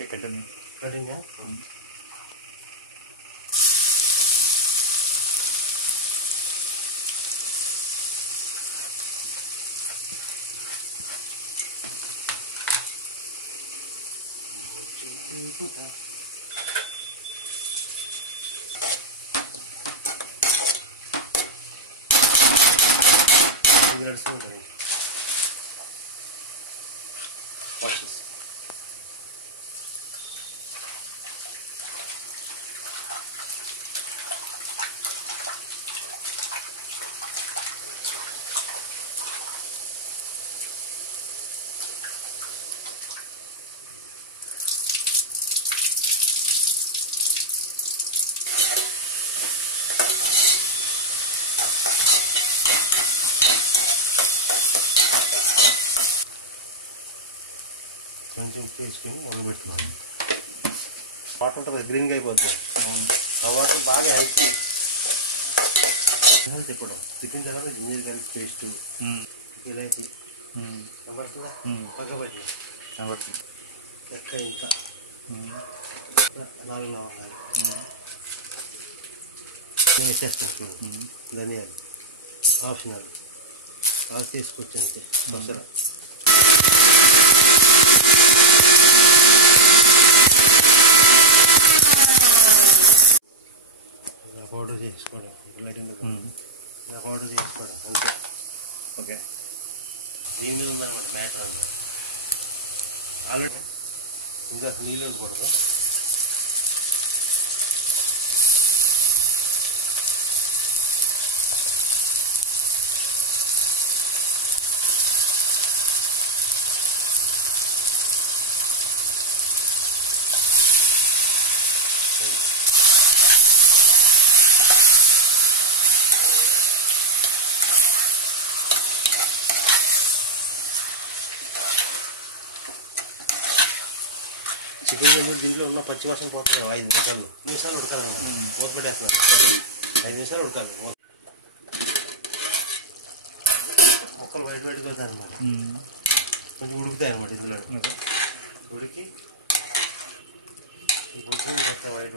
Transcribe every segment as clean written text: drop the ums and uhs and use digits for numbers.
Okay continue. Continue. కొంచెం ఉప్పు వేసుకుని ఉడకబెట్టుకోవాలి. వాటర్ ఉంటుంది గ్రీన్గా అయిపోద్ది. ఆ వాటర్ బాగా హెల్తీ తిప్పడం. తిప్పిన తర్వాత జింజర్ గార్లిక్ పేస్ట్, ఇలాంటి కనబడుతుందా పక్కబట్టి కనబడుతుంది. ఎక్క ఇంకా 4 లవంగాలు వేసేస్తాను. చూడండి, ధనియాలు ఆప్షనల్, కాస్త తీసుకొచ్చి అంతే. మసాలా పౌడర్ చేసుకోవడం, పౌడర్ చేసుకోవడం అంతే. ఓకే, దీని మీద ఉందన్నమాట మ్యాటర్ అంతా. ఆల్రెడీ ఇంకా నీళ్ళు వేయకూడదు. చికెన్ దీంట్లో ఉన్న పచ్చి వాసన పోతుంది. 5 నిమిషాలు ఉడకాలన్నమాట. మూత పెట్టేస్తున్నారు. 5 నిమిషాలు ఉడకాలి. మొక్కలు బయట పెట్టుకోతాయి అనమాట. కొంచెం ఉడుకుతాయి అనమాట. ఇందులో ఉడికి ఉడికి వస్తాయి వైట్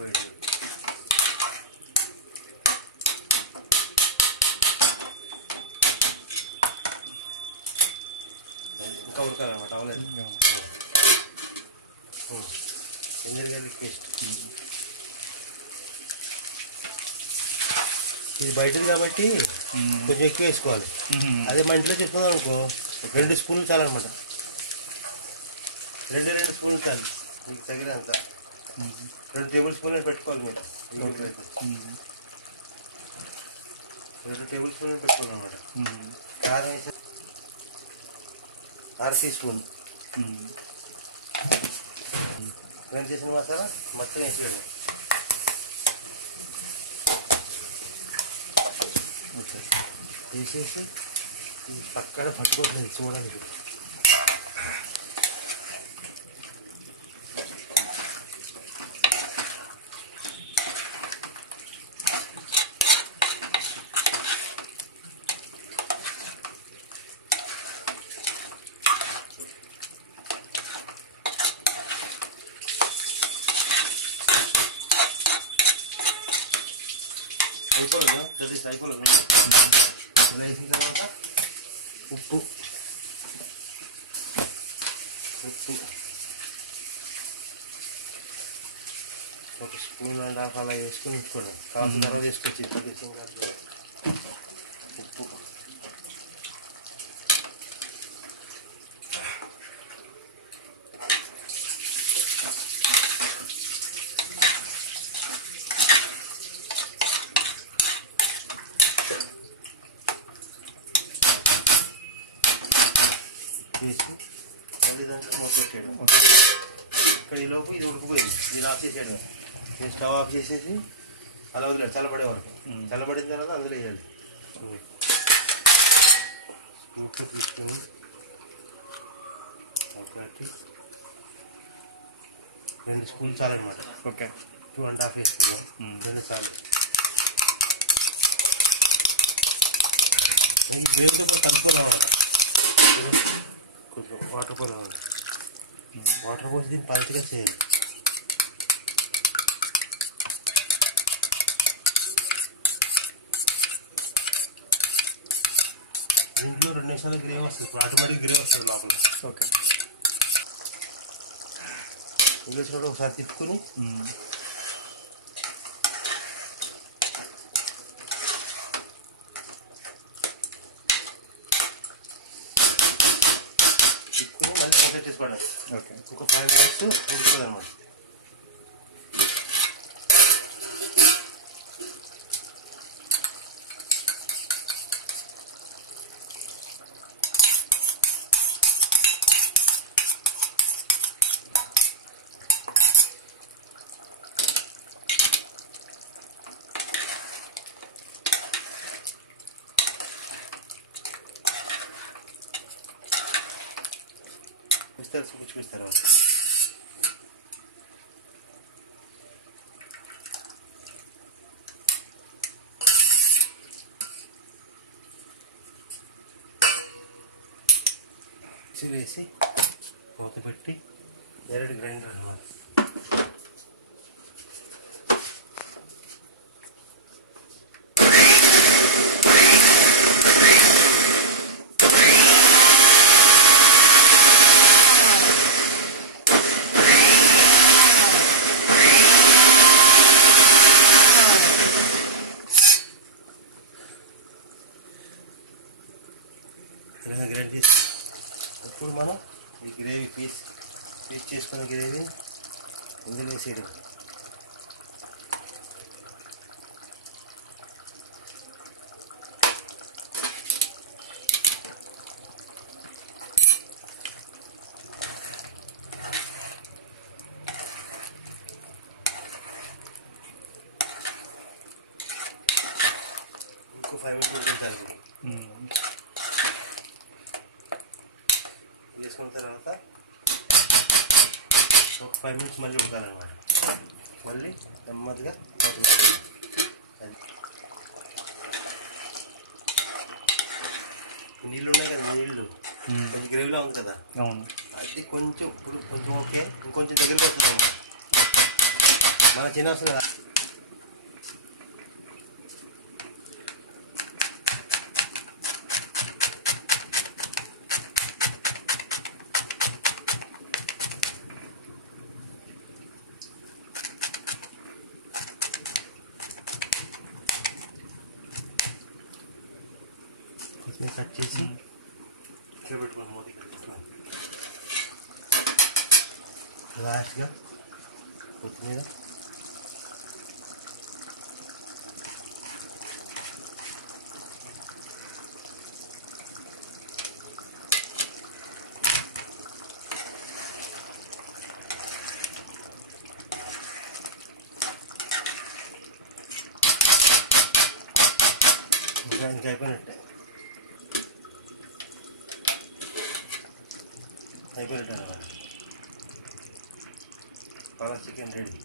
ఇంకా ఉడకాలన్నమాట. అవలేదు. జింజర్ గార్లిక్ పేస్ట్ ఇది బయటది కాబట్టి కొంచెం ఎక్కువ వేసుకోవాలి. అదే మా ఇంట్లో చెప్తున్నాం అనుకో 2 స్పూన్లు చాలన్నమాట. 2 స్పూన్లు చాలు మీకు తగినంత. 2 టేబుల్ స్పూన్లు పెట్టుకోవాలి మీరు. 2 టేబుల్ స్పూన్లు పెట్టుకోవాలన్నమాట. కారం వేసి 1/2 టీ స్పూన్ నేను చేసిన మసాలా మొత్తం వేసాడు. వేసేసి పక్కన పట్టుకోవట్లేదు చూడండి. అయిపోలేదు. వేసిన తర్వాత ఉప్పు 1 స్పూన్ అండ్ హాఫ్ అలా వేసుకుని ఉంచుకోండి. కావాల్సిన తర్వాత వేసుకొచ్చి ఉప్పు వేసి మళ్ళీ దాంట్లో మూత పెట్టాడు. ఇక్కడ ఈలోపు ఇది ఉడికిపోయింది. ఇది ఆఫ్ చేసాడు. నేను స్టవ్ ఆఫ్ చేసేసి అలా వదిలేడు చల్లబడే వరకు. చల్లబడిన తర్వాత అందులో వేయాలి. ఉప్పు తీసుకొని ఒకటి 2 స్పూన్లు చాలన్నమాట. ఓకే, 2 1/2 వేసుకున్నాం. 2 చాలు. వేసుకుంటే కలుపుకోవాలన్నమాట. కొంచెం వాటర్ పోయాలి. వాటర్ పోసి దీన్ని పలచగా చేయాలి. దీంట్లో 2 నిమిషాలు గ్రేవీ వస్తుంది. ఇప్పుడు ఆటోమేటిక్ గ్రేవీ వస్తుంది లోపల. ఓకే. ఇది వచ్చినప్పుడు ఒకసారి తిప్పుకొని మళ్ళీ కంప్లీట్ చేసుకోండి. ఓకే. ఒక 5 minutes ఉడుకుతుంది అనమాట. ఇస్తారు పుచ్చుకొస్తారు. వేసి మూత పెట్టి డైరెక్ట్ గ్రైండర్ అన్నమాట. గ్రైండ్ చేసి ఇప్పుడు మనం ఈ గ్రేవీ పీస్ చేసుకున్న గ్రేవీ ఇందులో వేసేయడం. ఇంకో 5 minutes ఉడికించాలి. వేసుకున్న తర్వాత ఒక 5 minutes మళ్ళీ ఉడకాలన్నమాట. మళ్ళీ నెమ్మదిగా నీళ్ళు ఉన్నాయి కదా, నీళ్ళు కొంచెం గ్రేవీలో ఉంది కదా, అది కొంచెం ఇప్పుడు కొంచెం ఓకే, ఇంకొంచెం దగ్గరికి వస్తుంది మన తినాల్సిన కదా. కట్ చేసి ఇక్కడ పెట్టుకోండి. మూతకి లాస్ట్గా కొత్తిమీర, ఇంకా అయిపోయినట్టే. అయిపోయినట్టు అన్నమాట. Pulao chicken ready.